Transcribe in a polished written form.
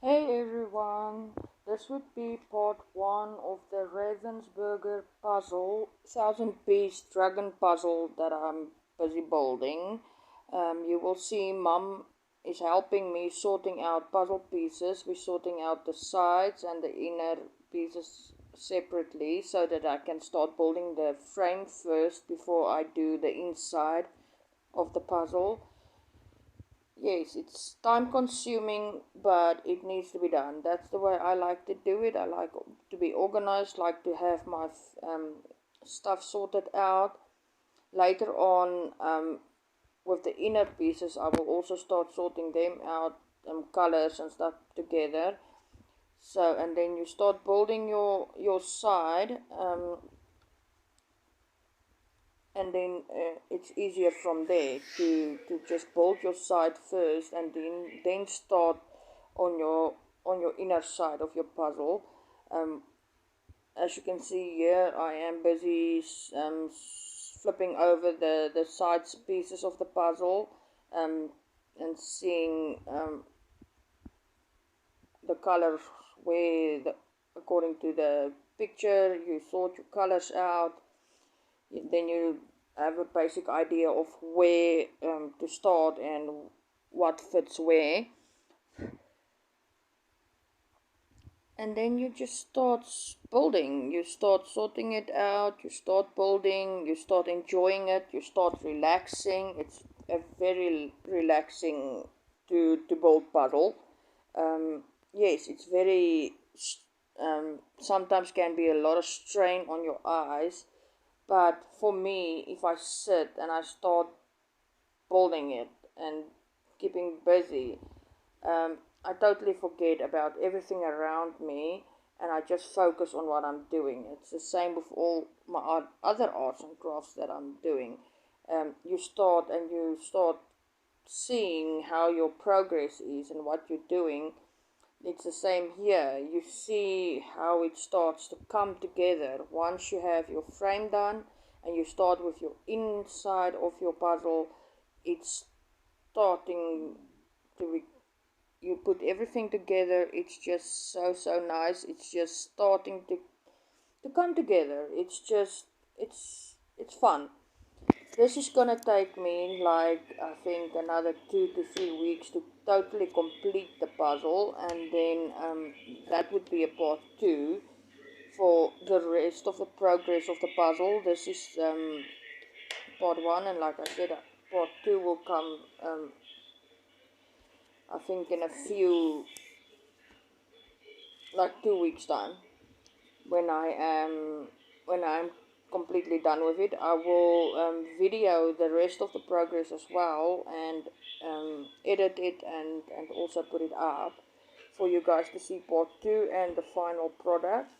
Hey everyone, this would be part 1 of the Ravensburger puzzle, 1000-piece dragon puzzle that I'm busy building. You will see Mum is helping me sorting out puzzle pieces. We're sorting out the sides and the inner pieces separately so that I can start building the frame first before I do the inside of the puzzle. Yes, it's time consuming, but it needs to be done. That's the way I like to do it. I like to be organized, like to have my stuff sorted out. Later on, with the inner pieces, I will also start sorting them out, colors and stuff together. So, and then you start building your side. And then it's easier from there to just build your side first and then start on your inner side of your puzzle. As you can see here, I am busy flipping over the side pieces of the puzzle, and seeing the colors where according to the picture you sort your colors out. Then you have a basic idea of where to start and what fits where. And then you just start building. You start sorting it out. You start building. You start enjoying it. You start relaxing. It's a very relaxing to build puzzle. Yes, it's very sometimes can be a lot of strain on your eyes, but for me, if I sit and I start building it and keeping busy, I totally forget about everything around me and I just focus on what I'm doing. It's the same with all my other arts and crafts that I'm doing. You start seeing how your progress is and what you're doing. It's the same here. You see how it starts to come together once you have your frame done and you start with your inside of your puzzle. It's starting to be, you put everything together. It's just so nice. It's just starting to come together. It's fun. This is gonna take me like I think another 2 to 3 weeks to totally complete the puzzle, and then that would be a part 2 for the rest of the progress of the puzzle. This is part 1, and like I said, part 2 will come I think in a few, like 2 weeks time, when I'm completely done with it. I will video the rest of the progress as well, and edit it, and also put it up for you guys to see part 2 and the final product.